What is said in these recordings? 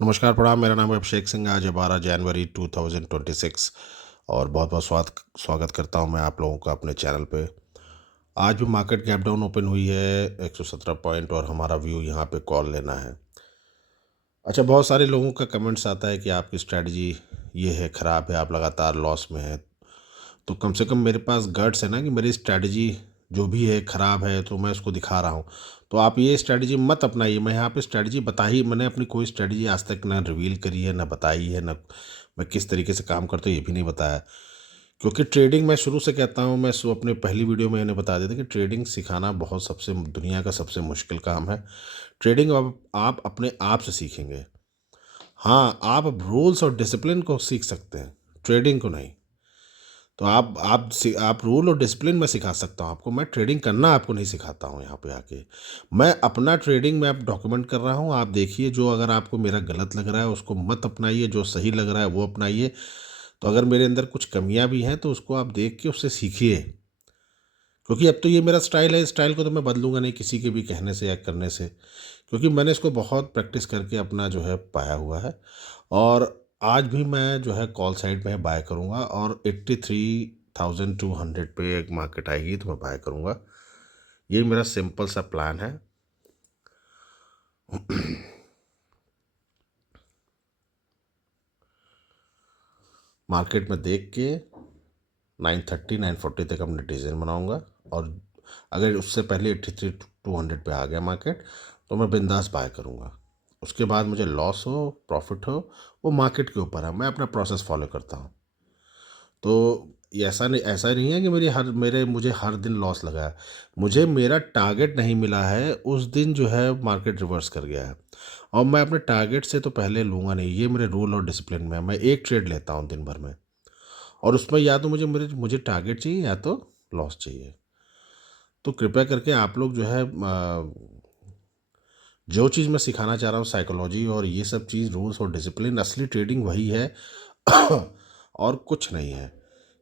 नमस्कार, प्रणाम। मेरा नाम है अभिषेक सिंह। आज है 12 जनवरी 2026 और बहुत बहुत स्वागत करता हूं मैं आप लोगों का अपने चैनल पे। आज भी मार्केट गैप डाउन ओपन हुई है 117 पॉइंट और हमारा व्यू यहां पे कॉल लेना है। अच्छा, बहुत सारे लोगों का कमेंट्स आता है कि आपकी स्ट्रैटेजी ये है, ख़राब है, आप लगातार लॉस में हैं। तो कम से कम मेरे पास गट्स है ना कि मेरी स्ट्रैटेजी जो भी है ख़राब है, तो मैं उसको दिखा रहा हूँ। तो आप ये स्ट्रैटेजी मत अपनाइए। मैं यहाँ पे स्ट्रैटेजी मैंने अपनी कोई स्ट्रैटेजी आज तक ना रिवील करी है, ना बताई है, ना मैं किस तरीके से काम करता हूँ ये भी नहीं बताया। क्योंकि ट्रेडिंग मैं शुरू से कहता हूँ, अपने पहली वीडियो में मैंने बता दिया था कि ट्रेडिंग सिखाना बहुत सबसे दुनिया का सबसे मुश्किल काम है। ट्रेडिंग आप अपने आप से सीखेंगे। हाँ, आप रूल्स और डिसिप्लिन को सीख सकते हैं, ट्रेडिंग को नहीं। तो आप रूल और डिसिप्लिन में सिखा सकता हूँ आपको। मैं ट्रेडिंग करना आपको नहीं सिखाता हूँ यहाँ पे आके। मैं अपना ट्रेडिंग में आप डॉक्यूमेंट कर रहा हूँ, आप देखिए। जो अगर आपको मेरा गलत लग रहा है उसको मत अपनाइए, जो सही लग रहा है वो अपनाइए। तो अगर मेरे अंदर कुछ कमियां भी हैं तो उसको आप देख के उससे सीखिए। क्योंकि अब तो ये मेरा स्टाइल है, इस स्टाइल को तो मैं बदलूंगा नहीं किसी के भी कहने से या करने से। क्योंकि मैंने इसको बहुत प्रैक्टिस करके अपना जो है पाया हुआ है। और आज भी मैं जो है कॉल साइड में बाय करूंगा और 83,200 पे एक मार्केट आएगी तो मैं बाय करूंगा। ये मेरा सिंपल सा प्लान है। मार्केट में देख के 930 940 तक अपने डिसीजन बनाऊंगा। और अगर उससे पहले 83,200 पे आ गया मार्केट तो मैं बिंदास बाय करूंगा। उसके बाद मुझे लॉस हो प्रॉफिट हो, वो मार्केट के ऊपर है। मैं अपना प्रोसेस फॉलो करता हूँ। तो ये ऐसा नहीं है कि मुझे हर दिन लॉस लगा है। मुझे मेरा टारगेट नहीं मिला है, उस दिन जो है मार्केट रिवर्स कर गया है। और मैं अपने टारगेट से तो पहले लूँगा नहीं। ये मेरे रूल और डिसिप्लिन में है। मैं एक ट्रेड लेता हूँ दिन भर में, और उसमें या तो मुझे टारगेट चाहिए या तो लॉस चाहिए। तो कृपया करके आप लोग जो है जो चीज़ मैं सिखाना चाह रहा हूँ, साइकोलॉजी और ये सब चीज़, रूल्स और डिसिप्लिन, असली ट्रेडिंग वही है। और कुछ नहीं है।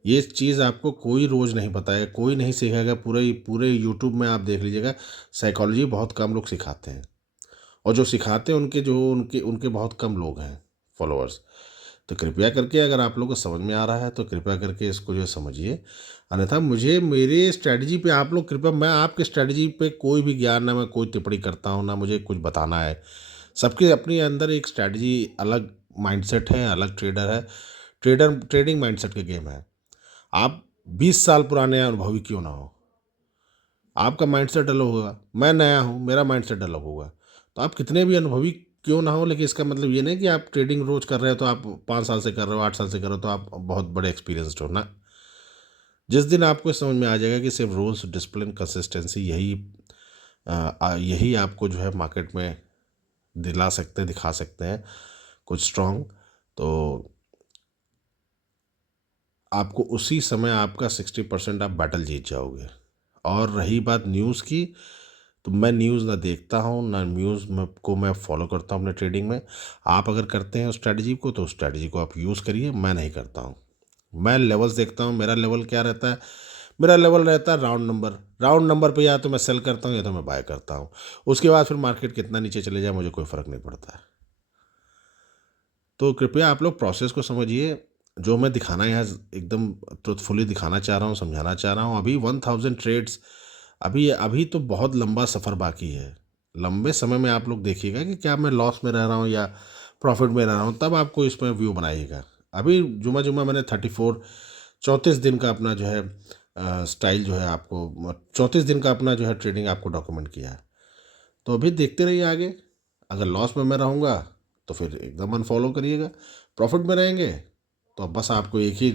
ये चीज़ आपको कोई रोज़ नहीं बताएगा, कोई नहीं सिखाएगा। पूरे पूरे यूट्यूब में आप देख लीजिएगा, साइकोलॉजी बहुत कम लोग सिखाते हैं। और जो सिखाते हैं उनके उनके बहुत कम लोग हैं फॉलोअर्स। तो कृपया करके अगर आप लोगों को समझ में आ रहा है तो कृपया करके इसको जो है समझिए। अन्यथा मुझे मेरे स्ट्रैटेजी पे आप लोग कृपया, मैं आपकी स्ट्रैटेजी पे कोई भी ज्ञान, ना मैं कोई टिप्पणी करता हूँ, ना मुझे कुछ बताना है। सबके अपने अंदर एक स्ट्रैटेजी, अलग माइंडसेट है, अलग ट्रेडर है। ट्रेडिंग माइंडसेट का गेम है। आप 20 साल पुराने अनुभवी क्यों ना हो, आपका माइंडसेट अलग होगा। मैं नया हूँ, मेरा माइंडसेट अलग होगा। तो आप कितने भी अनुभवी क्यों ना हो, लेकिन इसका मतलब ये नहीं कि आप ट्रेडिंग रोज कर रहे हो तो आप 5 साल से कर रहे हो, 8 साल से कर रहे हो तो आप बहुत बड़े एक्सपीरियंस्ड हो ना। जिस दिन आपको समझ में आ जाएगा कि सिर्फ रूल्स, डिसिप्लिन, कंसिस्टेंसी यही आपको जो है मार्केट में दिखा सकते हैं कुछ स्ट्रांग, तो आपको उसी समय आपका 60% आप बैटल जीत जाओगे। और रही बात न्यूज़ की, तो मैं न्यूज़ ना देखता हूँ, ना को मैं फॉलो करता हूँ अपने ट्रेडिंग में। आप अगर करते हैं उस स्ट्रैटेजी को तो उस स्ट्रैटेजी को आप यूज़ करिए, मैं नहीं करता हूँ। मैं लेवल्स देखता हूँ। मेरा लेवल क्या रहता है? मेरा लेवल रहता है राउंड नंबर पे, या तो मैं सेल करता हूँ या तो मैं बाय करता हूँ। उसके बाद फिर मार्केट कितना नीचे चले जाए मुझे कोई फ़र्क नहीं पड़ता है। तो कृपया आप लोग प्रोसेस को समझिए। जो मैं दिखाना यहाँ एकदम ट्रुथफुली दिखाना चाह रहा हूँ, समझाना चाह रहा हूँ। अभी 1000 ट्रेड्स, अभी अभी तो बहुत लंबा सफ़र बाकी है। लंबे समय में आप लोग देखिएगा कि क्या मैं लॉस में रह रहा हूँ या प्रॉफिट में रह रहा हूँ, तब आपको इसमें व्यू बनाइएगा। अभी जुमा जुमा मैंने 34 दिन का अपना जो है स्टाइल जो है आपको, 34 दिन का अपना जो है ट्रेडिंग आपको डॉक्यूमेंट किया है। तो अभी देखते रहिए आगे। अगर लॉस में मैं रहूँगा तो फिर एकदम अनफॉलो करिएगा। प्रॉफिट में रहेंगे तो अब बस आपको एक ही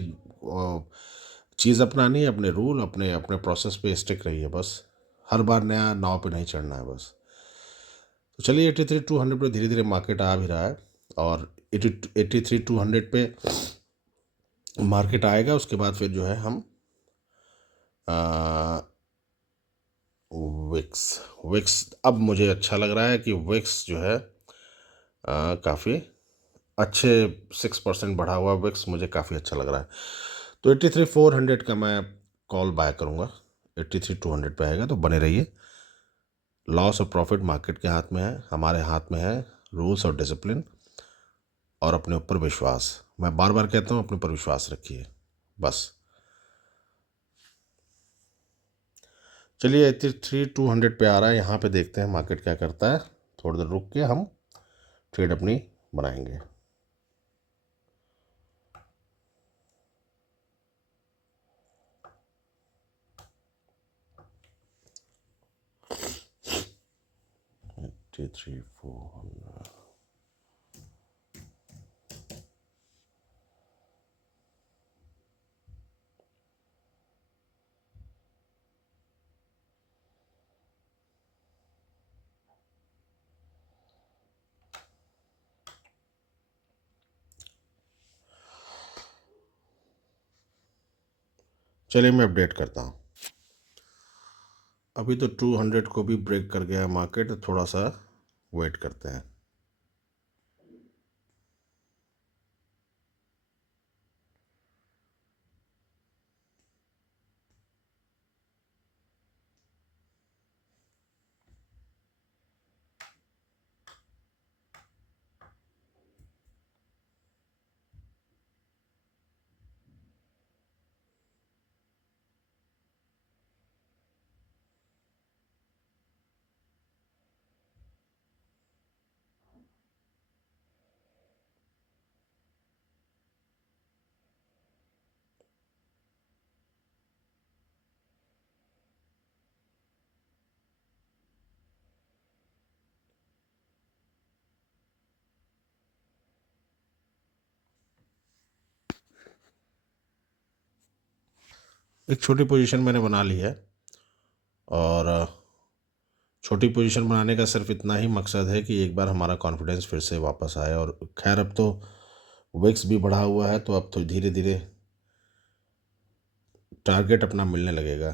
चीज़ अपनानी है, अपने रूल, अपने अपने प्रोसेस पे स्टिक रहिए बस। हर बार नया नाव पे नहीं चढ़ना है बस। तो चलिए, 83,200 पे धीरे धीरे मार्केट आ भी रहा है। और 83,200 पे मार्केट आएगा, उसके बाद फिर जो है हम विक्स विक्स अब मुझे अच्छा लग रहा है कि विक्स जो है काफ़ी अच्छे 6% बढ़ा हुआ विक्स मुझे काफ़ी अच्छा लग रहा है। तो 83,400 का मैं कॉल बाय करूँगा। 83,200 पे आएगा तो बने रहिए। लॉस और प्रॉफिट मार्केट के हाथ में है, हमारे हाथ में है रूल्स और डिसिप्लिन। और अपने ऊपर विश्वास। मैं बार बार कहता हूँ, अपने ऊपर विश्वास रखिए बस। चलिए 83,200 पे आ रहा है, यहाँ पे देखते हैं मार्केट क्या करता है। थोड़ी देर रुक के हम ट्रेड अपनी बनाएंगे। थ्री थ्री फोर चलिए मैं अपडेट करता हूँ। अभी तो 200 को भी ब्रेक कर गया मार्केट, थोड़ा सा वेट करते हैं। एक छोटी पोजीशन मैंने बना ली है, और छोटी पोजीशन बनाने का सिर्फ इतना ही मकसद है कि एक बार हमारा कॉन्फिडेंस फिर से वापस आए। और खैर अब तो विक्स भी बढ़ा हुआ है, तो अब तो धीरे धीरे टारगेट अपना मिलने लगेगा।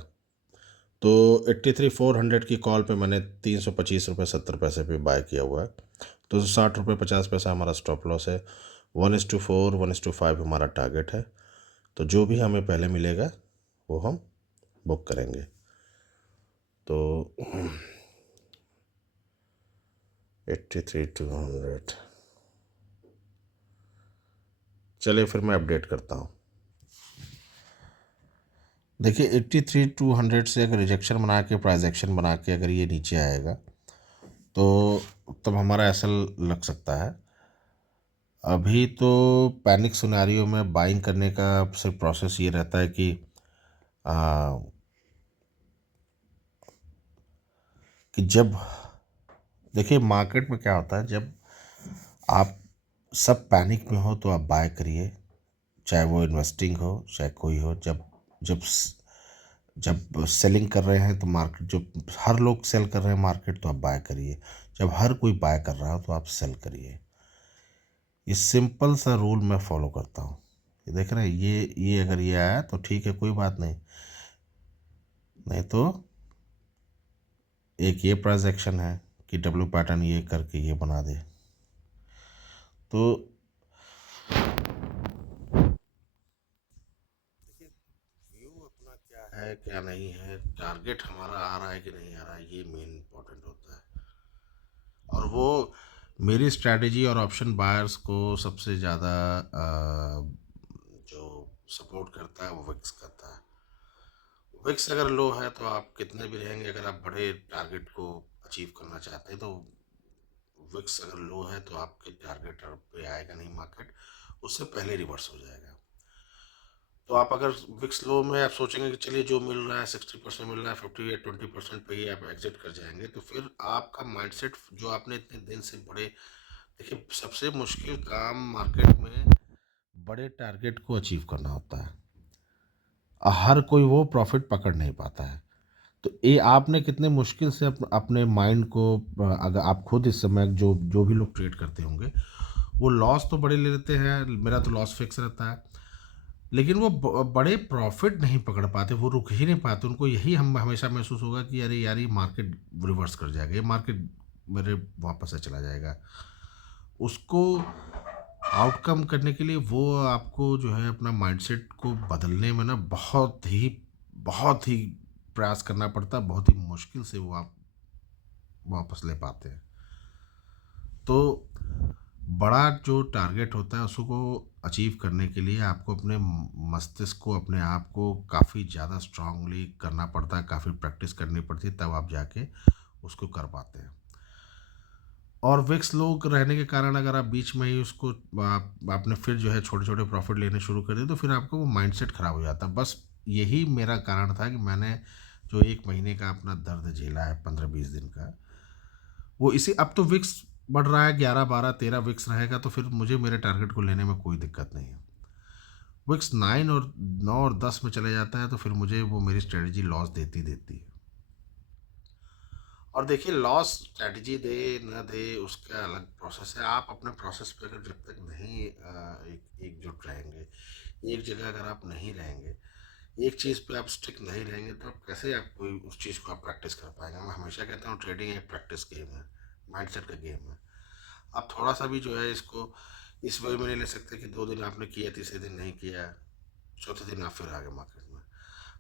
तो 83,400 की कॉल पे मैंने 325 रुपये 70 पैसे पे बाय किया हुआ है। तो 60 रुपये 50 पैसा हमारा स्टॉप लॉस है। 1:4 1:5 हमारा टारगेट है। तो जो भी हमें पहले मिलेगा वो हम बुक करेंगे। तो 83,200, चलिए फिर मैं अपडेट करता हूँ। देखिए 83,200 से अगर रिजेक्शन बना के, प्राइस एक्शन बना के अगर ये नीचे आएगा तो तब हमारा एसएल लग सकता है। अभी तो पैनिक सिनेरियो में बाइंग करने का सिर्फ प्रोसेस ये रहता है कि आ, कि जब देखिए मार्केट में क्या होता है, जब आप सब पैनिक में हो तो आप बाय करिए, चाहे वो इन्वेस्टिंग हो चाहे कोई हो। जब जब जब सेलिंग कर रहे हैं तो मार्केट, जो हर लोग सेल कर रहे हैं मार्केट, तो आप बाय करिए। जब हर कोई बाय कर रहा हो तो आप सेल करिए। ये सिंपल सा रूल मैं फॉलो करता हूँ। ये देख रहे हैं, ये अगर ये आया तो ठीक है, कोई बात नहीं। नहीं तो एक ये प्राइस एक्शन है कि डब्ल्यू पैटर्न ये करके ये बना दे। तो व्यू अपना क्या है क्या नहीं है, टारगेट हमारा आ रहा है कि नहीं आ रहा है, ये मेन इंपॉर्टेंट होता है। और वो मेरी स्ट्रैटेजी और ऑप्शन बायर्स को सबसे ज़्यादा जो सपोर्ट करता है वो विक्स करता है। विक्स अगर लो है तो आप कितने भी रहेंगे, अगर आप बड़े टारगेट को अचीव करना चाहते हैं तो विक्स अगर लो है तो आपके टारगेट पे आएगा नहीं मार्केट, उससे पहले रिवर्स हो जाएगा। तो आप अगर विक्स लो में आप सोचेंगे कि चलिए जो मिल रहा है 60% मिल रहा है, 50 या 20% पे ही आप एग्जिट कर जाएंगे, तो फिर आपका माइंडसेट जो आपने इतने दिन से बड़े, देखिए सबसे मुश्किल काम मार्केट में बड़े टारगेट को अचीव करना होता है। हर कोई वो प्रॉफिट पकड़ नहीं पाता है। तो ये आपने कितने मुश्किल से अपने माइंड को, अगर आप खुद इस समय जो जो भी लोग ट्रेड करते होंगे वो लॉस तो बड़े ले लेते हैं, मेरा तो लॉस फिक्स रहता है, लेकिन वो बड़े प्रॉफिट नहीं पकड़ पाते, वो रुक ही नहीं पाते। उनको यही हम हमेशा महसूस होगा कि अरे यार ये मार्केट रिवर्स कर जाएगा, ये मार्केट मेरे वापस से चला जाएगा। उसको आउटकम करने के लिए वो आपको जो है अपना माइंडसेट को बदलने में ना बहुत ही प्रयास करना पड़ता है, बहुत ही मुश्किल से वो आप वापस ले पाते हैं। तो बड़ा जो टारगेट होता है उसको अचीव करने के लिए आपको अपने मस्तिष्क को, अपने आप को काफ़ी ज़्यादा स्ट्रांगली करना पड़ता है, काफ़ी प्रैक्टिस करनी पड़ती है, तब आप जाके उसको कर पाते हैं। और विक्स लो रहने के कारण अगर आप बीच में ही उसको आपने फिर जो है छोटे-छोटे प्रॉफ़िट लेने शुरू कर दिए, तो फिर आपका वो माइंडसेट ख़राब हो जाता है। बस यही मेरा कारण था कि मैंने जो 1 महीने का अपना दर्द झेला है, 15-20 दिन का, वो इसी अब तो विक्स बढ़ रहा है, 11, 12, 13 विक्स रहेगा तो फिर मुझे मेरे टारगेट को लेने में कोई दिक्कत नहीं है। विक्स 9 और 9 और 10 में चले जाता है तो फिर मुझे वो मेरी स्ट्रैटेजी लॉस देती देती है। और देखिए, लॉस स्ट्रैटेजी दे न दे उसका अलग प्रोसेस है। आप अपने प्रोसेस पे अगर जब तक नहीं एकजुट रहेंगे, एक जगह अगर आप नहीं रहेंगे, एक चीज़ पे आप स्टिक नहीं रहेंगे, तो आप कैसे आप कोई उस चीज़ को आप प्रैक्टिस कर पाएँगे। मैं हमेशा कहता हूँ ट्रेडिंग एक प्रैक्टिस गेम है, माइंडसेट का गेम है। आप थोड़ा-सा भी जो है इसको इस वे में नहीं ले सकते कि 2 दिन आपने किया, तीसरे दिन नहीं किया, चौथे दिन आप फिर आ गए मार्केट में।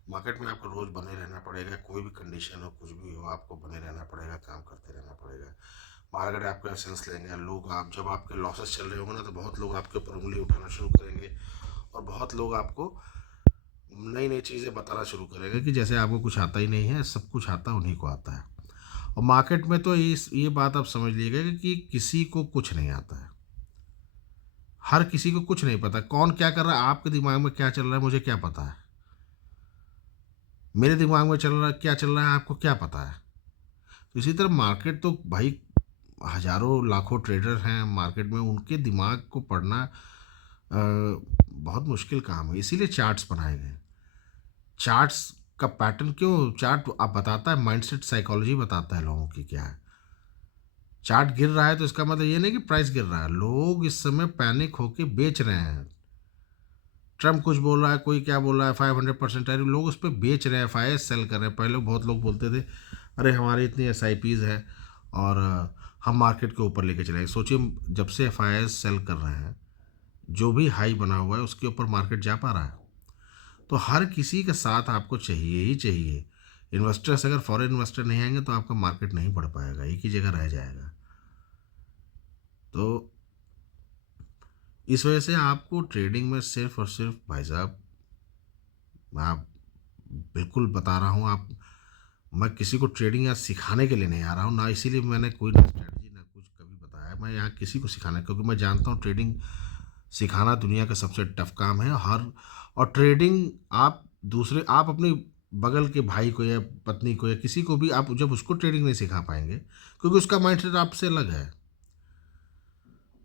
मार्केट में आपको रोज़ बने रहना पड़ेगा, कोई भी कंडीशन हो, कुछ भी हो, आपको बने रहना पड़ेगा, काम करते रहना पड़ेगा। मार्केट आपका सेंस लेंगे, लोग आप जब आपके लॉसेस चल रहे होंगे ना, तो बहुत लोग आपके ऊपर उँगली उठाना शुरू करेंगे और बहुत लोग आपको नई-नई चीज़ें बताना शुरू करेंगे कि जैसे आपको कुछ आता ही नहीं है, सब कुछ आता उन्हीं को आता है। और मार्केट में तो इस ये बात आप समझ लीजिएगा कि किसी को कुछ नहीं आता है। हर किसी को कुछ नहीं पता, कौन क्या कर रहा है, आपके दिमाग में क्या चल रहा है, मुझे क्या पता है। मेरे दिमाग में चल रहा है क्या चल रहा है, आपको क्या पता है। तो इसी तरह मार्केट तो भाई हज़ारों लाखों ट्रेडर हैं मार्केट में, उनके दिमाग को पढ़ना बहुत मुश्किल काम है, इसीलिए चार्ट्स बनाए गए हैं। चार्ट्स का पैटर्न क्यों, चार्ट आप बताता है माइंडसेट, साइकोलॉजी बताता है लोगों की क्या है। चार्ट गिर रहा है तो इसका मतलब ये नहीं कि प्राइस गिर रहा है, लोग इस समय पैनिक होके बेच रहे हैं। ट्रम्प कुछ बोल रहा है, कोई क्या बोल रहा है, 500% टैरिफ, लोग उस पे बेच रहे हैं, एफआईएस सेल कर रहे हैं। पहले बहुत लोग बोलते थे अरे हमारी इतनी एसआईपीज़ है और हम मार्केट के ऊपर लेके चलेंगे। सोचिए, जब से एफआईएस सेल कर रहे हैं, जो भी हाई बना हुआ है उसके ऊपर मार्केट जा पा रहा है। तो हर किसी का साथ आपको चाहिए ही चाहिए। इन्वेस्टर्स, अगर फॉरेन इन्वेस्टर नहीं आएंगे तो आपका मार्केट नहीं बढ़ पाएगा, एक ही जगह रह जाएगा। तो इस वजह से आपको ट्रेडिंग में सिर्फ और सिर्फ भाई साहब, मैं बिल्कुल बता रहा हूँ, आप, मैं किसी को ट्रेडिंग या सिखाने के लिए नहीं आ रहा हूँ, ना इसीलिए मैंने कोई ना स्ट्रेटजी ना कुछ कभी बताया। मैं यहाँ किसी को सिखाना, क्योंकि मैं जानता हूँ ट्रेडिंग सिखाना दुनिया का सबसे टफ काम है। हर और ट्रेडिंग आप दूसरे, आप अपने बगल के भाई को या पत्नी को या किसी को भी आप जब उसको ट्रेडिंग नहीं सिखा पाएंगे, क्योंकि उसका माइंडसेट आपसे अलग है,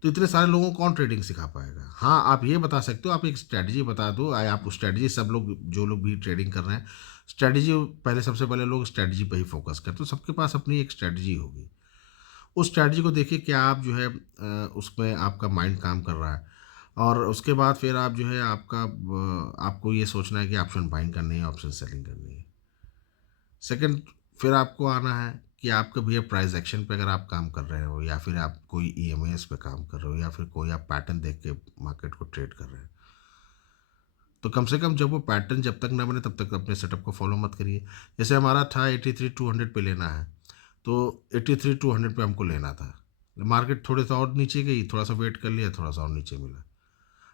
तो इतने सारे लोगों को कौन ट्रेडिंग सिखा पाएगा। हाँ, आप ये बता सकते हो, आप एक स्ट्रैटेजी बता दो, आप स्ट्रैटेजी, सब लोग जो लोग भी ट्रेडिंग कर रहे हैं, स्ट्रैटेजी पहले, सबसे पहले लोग स्ट्रैटेजी पे ही फोकस करते, तो सबके पास अपनी एक स्ट्रैटेजी होगी। उस स्ट्रैटेजी को देखिए क्या आप जो है उसमें आपका माइंड काम कर रहा है। और उसके बाद फिर आप जो है आपका आपको ये सोचना है कि ऑप्शन बाइंग करनी है, ऑप्शन सेलिंग करनी है। सेकंड, फिर आपको आना है कि आपका भैया प्राइस एक्शन पे अगर आप काम कर रहे हो, या फिर आप कोई ईएमएस पे काम कर रहे हो, या फिर कोई आप पैटर्न देख के मार्केट को ट्रेड कर रहे हैं, तो कम से कम जब वो पैटर्न जब तक ना बने तब तक अपने सेटअप को फॉलो मत करिए। जैसे हमारा था 83-200 पे लेना है, तो 83-200 पे हमको लेना था। मार्केट थोड़े सा और नीचे गई, थोड़ा सा वेट कर लिया, थोड़ा सा और नीचे मिला।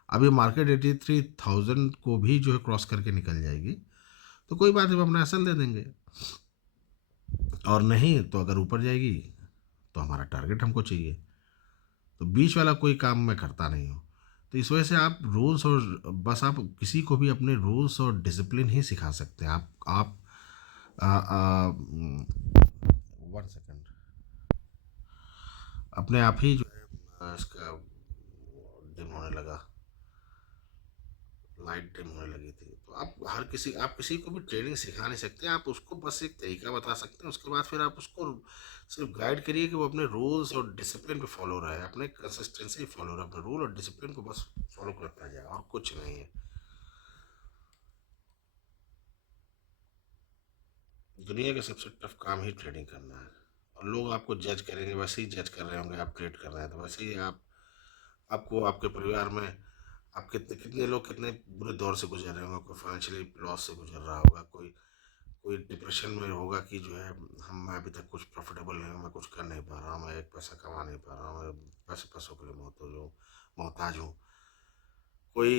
अब ये मार्केट 83,000 को भी जो है क्रॉस करके निकल जाएगी, तो कोई बात नहीं, हम अपना एसल दे देंगे। और नहीं तो अगर ऊपर जाएगी तो हमारा टारगेट हमको चाहिए। तो बीच वाला कोई काम मैं करता नहीं हूँ। तो इस वजह से आप रूल्स और, बस आप किसी को भी अपने रूल्स और डिसिप्लिन ही सिखा सकते हैं। आप 1 सेकंड, अपने आप ही जो है इसका डिम होने लगा, लाइट डिम होने लगी थी। तो आप किसी को भी ट्रेनिंग सिखा नहीं सकते, आप उसको बस एक तरीका बता सकते हैं, उसके बाद फिर आप उसको सिर्फ गाइड करिए कि वो अपने रूल्स और डिसिप्लिन पे फॉलो रहे, अपने कंसिस्टेंसी फॉलो रहे, अपने रूल और डिसिप्लिन को बस फॉलो करता जाए, और कुछ नहीं है। दुनिया का सबसे टफ काम ही ट्रेडिंग करना है। और लोग आपको जज करेंगे, वैसे ही जज कर रहे होंगे आप ट्रेड कर रहे हैं, तो वैसे ही आपको आपके परिवार में आप कितने कितने लोग कितने बुरे दौर से गुजर रहे होंगे, कोई फाइनेंशियली लॉस से गुजर रहा होगा, कोई कोई डिप्रेशन में होगा कि जो है हम, मैं अभी तक कुछ प्रॉफिटेबल नहीं हूँ, मैं कुछ कर नहीं पा रहा हूँ, मैं एक पैसा कमा नहीं पा रहा हूँ, मैं पैसे पैसों के लिए मोहताज हूँ। कोई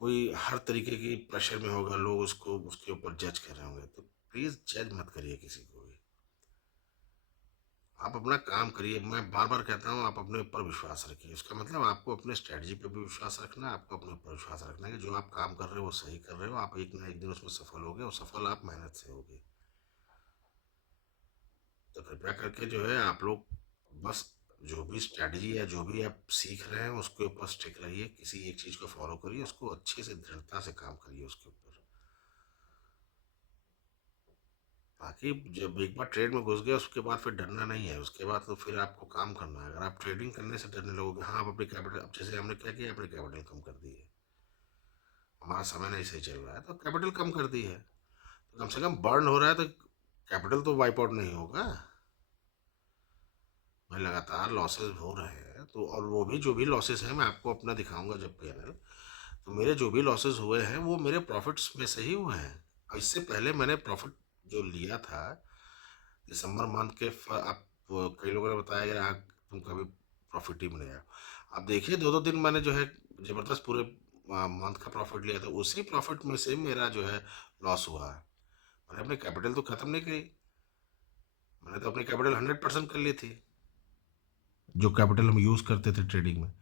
कोई हर तरीके की प्रेशर में होगा, लोग उसको उसके ऊपर जज कर रहे होंगे, तो प्लीज जज मत करिए किसी को भी। आप अपना काम करिए। मैं बार बार कहता हूँ, आप अपने ऊपर विश्वास रखिए। इसका मतलब आपको अपने स्ट्रेटजी पे भी विश्वास रखना है, आपको अपने ऊपर विश्वास रखना है कि जो आप काम कर रहे हो वो सही कर रहे हो। आप एक ना एक दिन उसमें सफल होगे, और सफल आप मेहनत से होगे। तो कृपया करके जो है आप लोग बस जो भी स्ट्रेटजी है, जो भी आप सीख रहे हैं, उसके ऊपर स्टिक रहिए। किसी एक चीज़ को फॉलो करिए, उसको अच्छे से दृढ़ता से काम करिए उसके ऊपर। बाकी जब एक बार ट्रेड में घुस गए, उसके बाद फिर डरना नहीं है। उसके बाद तो फिर आपको काम करना है। अगर आप ट्रेडिंग करने से डरने लगोगे, हाँ आप अपनी कैपिटल, अब जैसे हमने क्या किया, अपनी कैपिटल कम कर दी है, हमारा समय नहीं सही चल रहा है तो कैपिटल कम कर दी है, तो कम से कम बर्न हो रहा है तो कैपिटल तो वाइप आउट नहीं होगा। भाई लगातार लॉसेस हो रहे हैं तो, और वो भी जो भी लॉसेस हैं, मैं आपको अपना दिखाऊंगा जब पीएनएल। तो मेरे जो भी लॉसेस हुए हैं वो मेरे प्रॉफिट्स में से ही हुए हैं। और इससे पहले मैंने प्रॉफिट जो लिया था दिसंबर मंथ के आप कई लोगों ने बताया यार तुम कभी प्रॉफिट ही में नहीं आया। अब देखिए, दो दो दिन मैंने जो है जबरदस्त पूरे मंथ का प्रॉफिट लिया था। उसी प्रॉफिट में से मेरा जो है लॉस हुआ है। मैंने अपनी कैपिटल तो खत्म नहीं करी, मैंने तो अपनी कैपिटल 100% कर ली थी, जो कैपिटल हम यूज करते थे ट्रेडिंग में।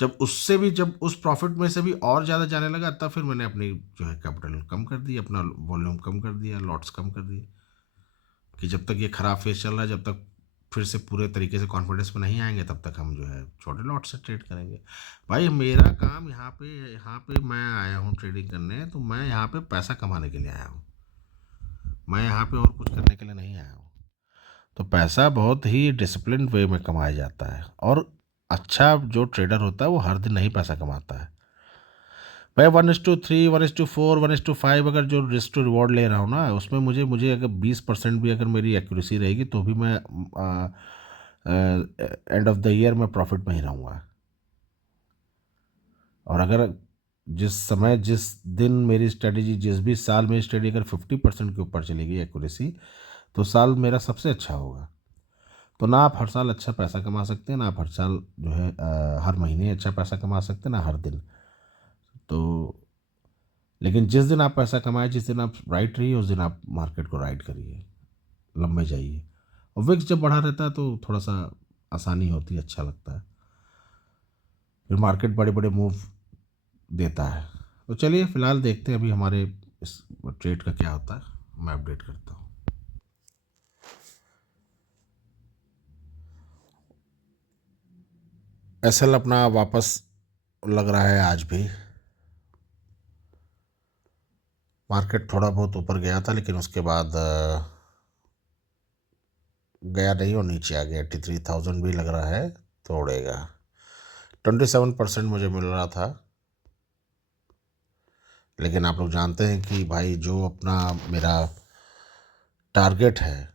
जब उससे भी, जब उस प्रॉफिट में से भी और ज़्यादा जाने लगा, तब फिर मैंने अपनी जो है कैपिटल कम कर दी, अपना वॉल्यूम कम कर दिया, लॉट्स कम कर दिए, कि जब तक ये खराब फेज चल रहा है, जब तक फिर से पूरे तरीके से कॉन्फिडेंस में नहीं आएंगे, तब तक हम जो है छोटे लॉट से ट्रेड करेंगे। भाई मेरा काम यहाँ पे मैं आया हूँ ट्रेडिंग करने, तो मैं यहाँ पे पैसा कमाने के लिए आया हूँ। मैं यहाँ पे और कुछ करने के लिए नहीं आया हूँ। तो पैसा बहुत ही डिसिप्लिन वे में कमाया जाता है, और अच्छा जो ट्रेडर होता है वो हर दिन नहीं पैसा कमाता है। भाई 1:3, 1:4, 1:5 अगर जो रिस्क टू रिवॉर्ड ले रहा हूँ ना, उसमें मुझे मुझे अगर 20% भी अगर मेरी एक्यूरेसी रहेगी, तो भी मैं एंड ऑफ द ईयर में प्रॉफिट में ही रहूँगा। और अगर जिस समय, जिस दिन मेरी स्ट्रेटेजी, जिस भी साल मेरी स्ट्रेटेजी अगर 50% के ऊपर चलेगी एक्यूरेसी, तो साल मेरा सबसे अच्छा होगा। तो ना आप हर साल अच्छा पैसा कमा सकते हैं, ना आप हर साल जो है हर महीने अच्छा पैसा कमा सकते हैं, ना हर दिन। तो लेकिन जिस दिन आप पैसा कमाए, जिस दिन आप राइट रहिए, उस दिन आप मार्केट को राइट करिए, लंबे जाइए। और विक्स जब बढ़ा रहता है तो थोड़ा सा आसानी होती है, अच्छा लगता है। फिर मार्केट बड़े बड़े मूव देता है। तो चलिए फिलहाल देखते हैं अभी हमारे इस ट्रेड का क्या होता है, मैं अपडेट करता हूँ। एसएल अपना वापस लग रहा है आज भी। मार्केट थोड़ा बहुत ऊपर गया था, लेकिन उसके बाद गया नहीं और नीचे आ गया। 83,000 भी लग रहा है तोड़ेगा। 27% मुझे मिल रहा था, लेकिन आप लोग जानते हैं कि भाई जो अपना मेरा टारगेट है,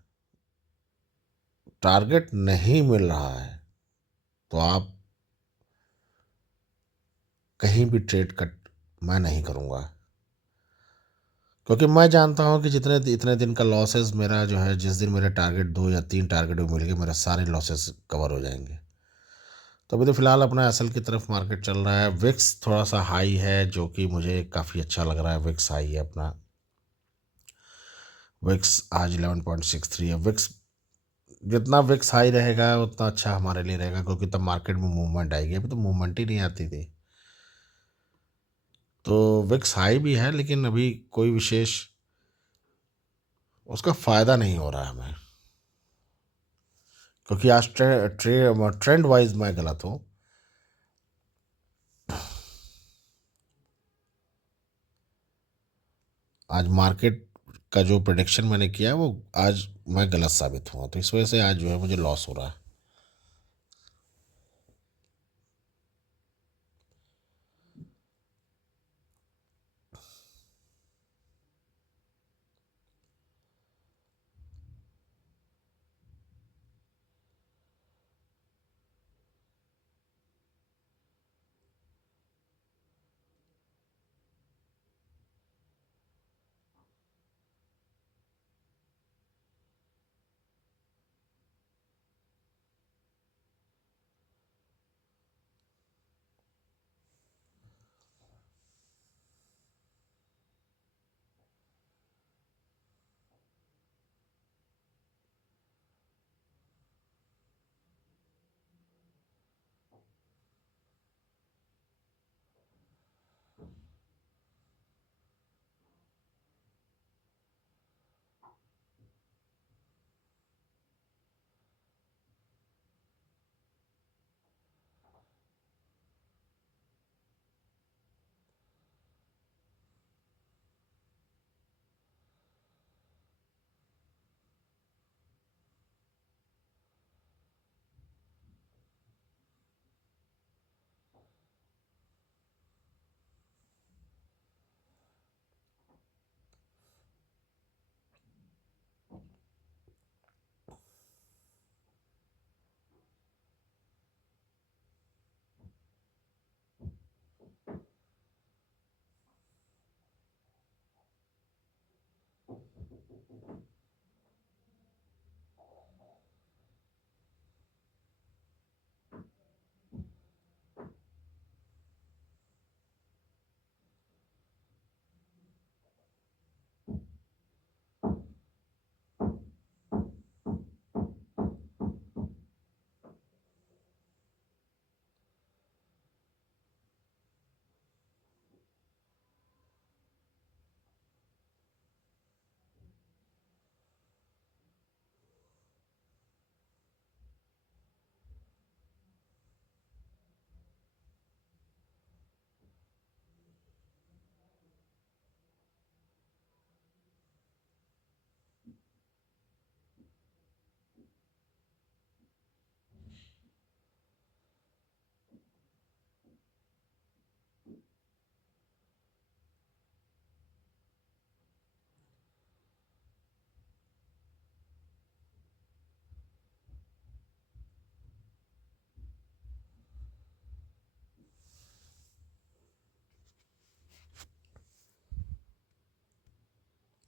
टारगेट नहीं मिल रहा है, तो आप कहीं भी ट्रेड कट मैं नहीं करूँगा। क्योंकि मैं जानता हूँ कि जितने इतने दिन का लॉसेस मेरा जो है, जिस दिन मेरे टारगेट 2 या 3 टारगेट भी मिल गए, मेरे सारे लॉसेस कवर हो जाएंगे। तो अभी तो फिलहाल अपना एसएल की तरफ मार्केट चल रहा है। विक्स थोड़ा सा हाई है, जो कि मुझे काफ़ी अच्छा लग रहा है। विक्स हाई है अपना। विक्स आज 11.63 है। विक्स जितना विक्स हाई रहेगा उतना अच्छा हमारे लिए रहेगा, क्योंकि तब मार्केट में मूवमेंट आएगी। अभी तो मूवमेंट ही नहीं आती थी। तो विक्स हाई भी है, लेकिन अभी कोई विशेष उसका फ़ायदा नहीं हो रहा है हमें, क्योंकि आज ट्रेंड वाइज मैं गलत हूँ। आज मार्केट का जो प्रोडिक्शन मैंने किया है, वो आज मैं गलत साबित हुआ, तो इस वजह से आज जो है मुझे लॉस हो रहा है।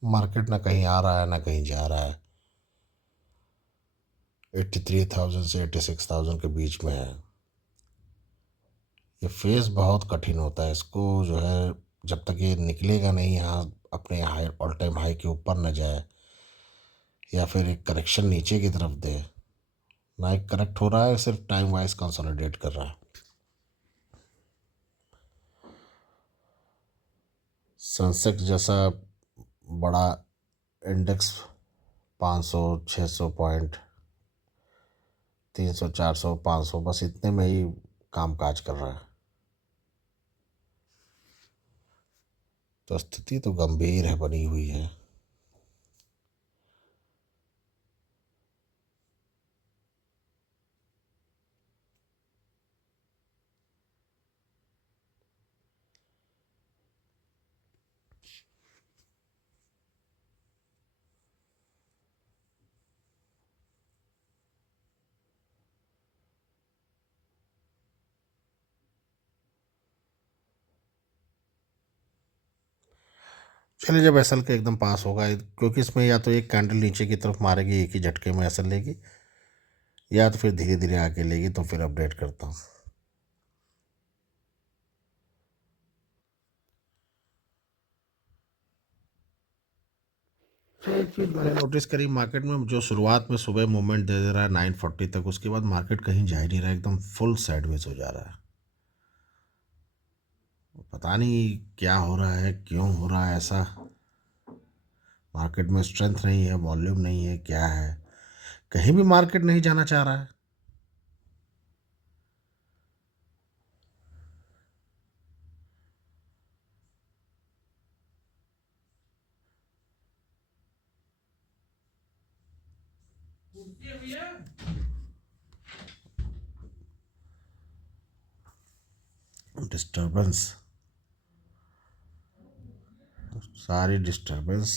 मार्केट ना कहीं आ रहा है ना कहीं जा रहा है। 83,000 से 86,000 के बीच में है। ये फेस बहुत कठिन होता है, इसको जो है जब तक ये निकलेगा नहीं यहाँ अपने हाई ऑल टाइम हाई के ऊपर न जाए, या फिर एक करेक्शन नीचे की तरफ दे, ना एक करेक्ट हो रहा है, सिर्फ टाइम वाइज कंसोलिडेट कर रहा है। सेंसेक्स जैसा बड़ा इंडेक्स 500 600 पॉइंट, 300 400 500, बस इतने में ही काम काज कर रहा है। तो स्थिति तो गंभीर है, बनी हुई है। चलिए, जब एसएल के एकदम पास होगा, क्योंकि इसमें या तो एक कैंडल नीचे की तरफ मारेगी एक ही झटके में एसएल लेगी, या तो फिर धीरे धीरे आके लेगी, तो फिर अपडेट करता हूँ। तो एक चीज़ मैंने नोटिस करी मार्केट में, जो शुरुआत में सुबह मूवमेंट दे दे रहा है 940 तक, उसके बाद मार्केट कहीं जा ही नहीं रहा है, एकदम फुल साइडवेज हो जा रहा है। पता नहीं क्या हो रहा है, क्यों हो रहा है ऐसा। मार्केट में स्ट्रेंथ नहीं है, वॉल्यूम नहीं है, क्या है, कहीं भी मार्केट नहीं जाना चाह रहा है। डिस्टरबेंस, सारी डिस्टरबेंस।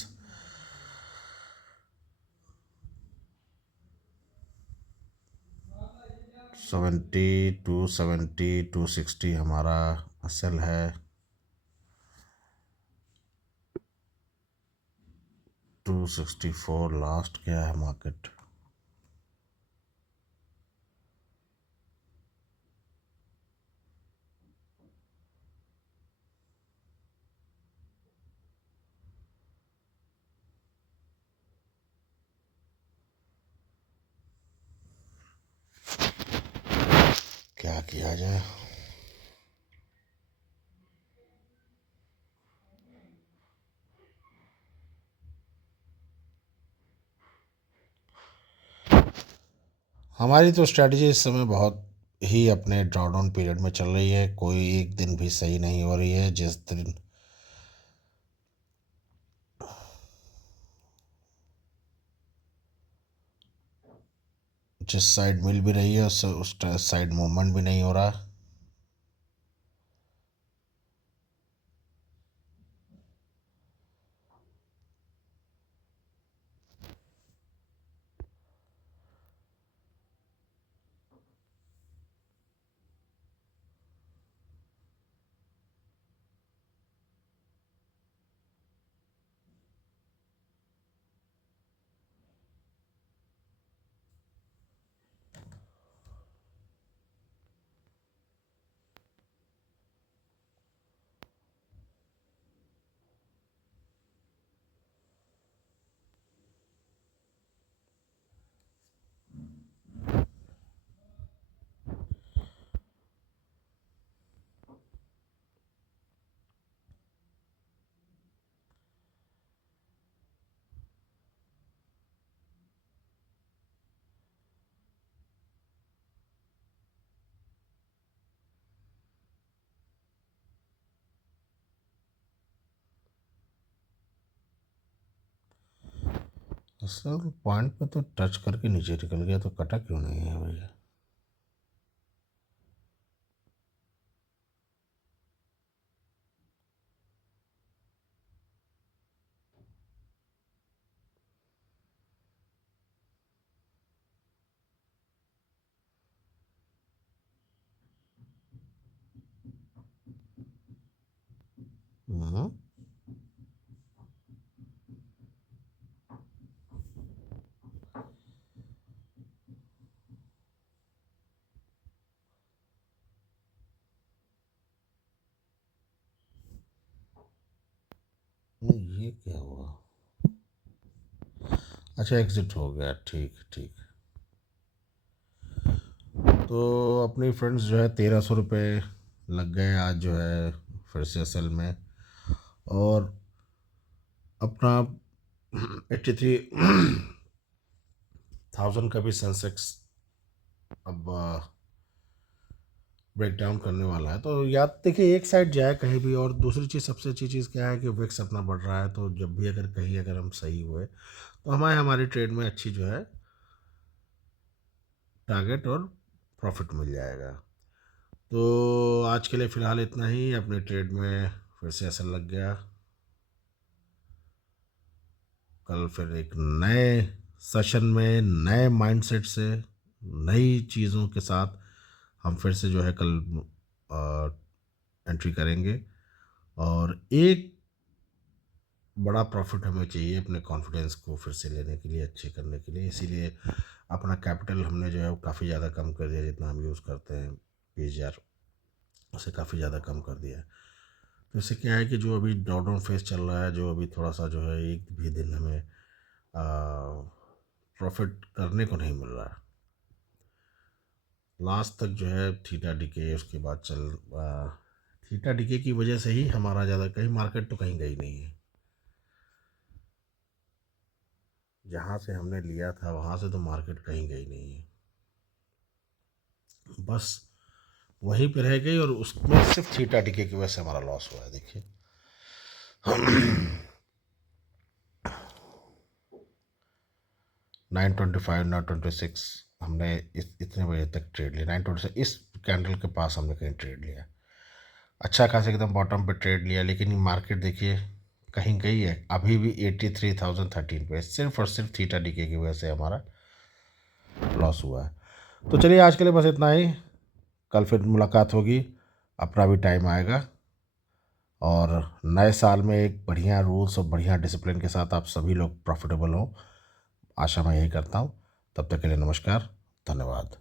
70 270 260 हमारा असल है। 264 लास्ट क्या है मार्केट। क्या किया जाए। हमारी तो स्ट्रैटेजी इस समय बहुत ही अपने ड्रॉडाउन पीरियड में चल रही है, कोई एक दिन भी सही नहीं हो रही है। जिस साइड मिल भी रही है उस साइड मूवमेंट भी नहीं हो रहा। असल पॉइंट पे तो टच करके नीचे निकल गया, तो कटा क्यों नहीं है भैया। हम्म। नहीं, ये क्या हुआ? अच्छा, एग्ज़िट हो गया, ठीक, ठीक। तो अपनी फ्रेंड्स जो है 1300 रुपये लग गए आज जो है फिर से असल में। और अपना 83,000 का भी सेंसेक्स अब ब्रेक डाउन करने वाला है। तो या देखिए, एक साइड जाए कहीं भी, और दूसरी चीज़, सबसे अच्छी चीज़ क्या है कि विक्स अपना बढ़ रहा है। तो जब भी अगर कहीं अगर हम सही हुए तो हमें हमारी ट्रेड में अच्छी जो है टारगेट और प्रॉफिट मिल जाएगा। तो आज के लिए फ़िलहाल इतना ही। अपने ट्रेड में फिर से असर लग गया। कल फिर एक नए सेशन में नए माइंडसेट से नई चीज़ों के साथ हम फिर से जो है कल एंट्री करेंगे। और एक बड़ा प्रॉफिट हमें चाहिए अपने कॉन्फिडेंस को फिर से लेने के लिए, अच्छे करने के लिए। इसीलिए अपना कैपिटल हमने जो है वो काफ़ी ज़्यादा कम कर दिया। जितना हम यूज़ करते हैं 20,000, उसे काफ़ी ज़्यादा कम कर दिया है। तो इससे क्या है कि जो अभी डाउन फेस चल रहा है, जो अभी थोड़ा सा जो है एक भी दिन हमें प्रॉफिट करने को नहीं मिल रहा है। लास्ट तक जो है थीटा डीके, उसके बाद थीटा डीके की वजह से ही हमारा ज़्यादा, कहीं मार्केट तो कहीं गई नहीं है। जहाँ से हमने लिया था वहाँ से तो मार्केट कहीं गई नहीं है, बस वहीं पे रह गई। और उसमें सिर्फ थीटा डीके की वजह से हमारा लॉस हुआ है। देखिए 925, 926 हमने इतने बजे तक ट्रेड लिया। 926 इस कैंडल के पास हमने कहीं ट्रेड लिया, अच्छा खासा एकदम बॉटम पे ट्रेड लिया। लेकिन ये मार्केट देखिए कहीं गई है, अभी भी 83,013 पे, सिर्फ और सिर्फ थीटा डीके की वजह से हमारा लॉस हुआ है। तो चलिए आज के लिए बस इतना ही। कल फिर मुलाकात होगी, अपना भी टाइम आएगा। और नए साल में एक बढ़िया रूल्स और बढ़िया डिसिप्लिन के साथ आप सभी लोग प्रॉफिटेबल हों, आशा मैं यही करता हूँ। तब तक के लिए नमस्कार, धन्यवाद।